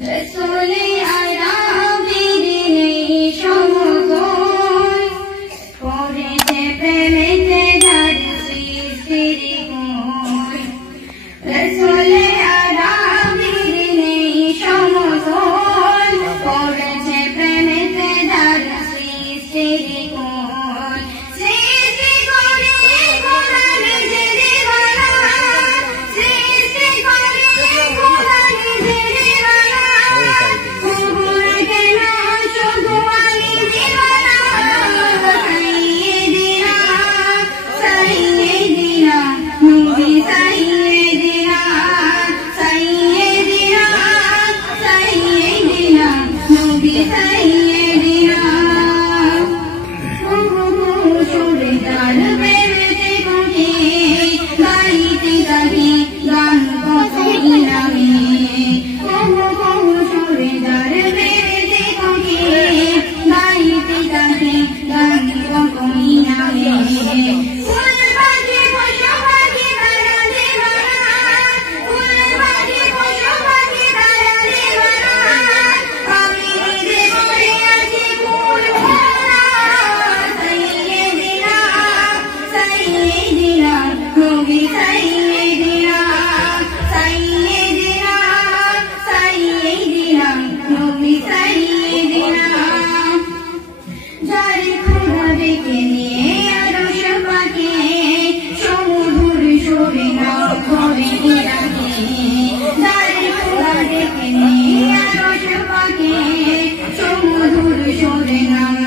রসুলে আরামের নেই সমতল, করেছে প্রেমেতে যার সৃষ্টির গুণ। রসুলে আরামের নেই সমতল, করেছে প্রেমেতে যার সৃষ্টির গুণ। সৃষ্টি করে খোদা নিজের গলা, সৃষ্টি করে খোদা নিজের গলা, কুকুর কেন শুধু আমি দিওয়ানা। সাইয়েদিনা সাইয়েদিনা নবী সাইয়েদিনা, সাইয়েদিনা সাইয়েদিনা নবী সাইয়েদিনা। সুরে তার প্রেমেতে কোটি গাইতে গাহি গান কতই নামে। সুরে তার প্রেমেতে কোটি গাইতে গাহি গান কতই নামে। ফুল বাজে পশু পাখি তারা দেওয়ানা, ফুল বাজে পশু পাখি তারা দেওয়ানা। আমি নিজে পড়ে আছি ফুল ভরা। সাইয়েদিনা সাইয়েদিনা নবী সাইয়েদিনা, সাইয়েদিনা সাইয়েদিনা নবী সাইয়েদিনা। যার খোদা ডেকে নিয়ে আরশ পাকে সমুদূর সুরে নাম করে ডাকে। যার খোদা ডেকে নিয়ে আরশ পাকে সমুদূর সুরে নাম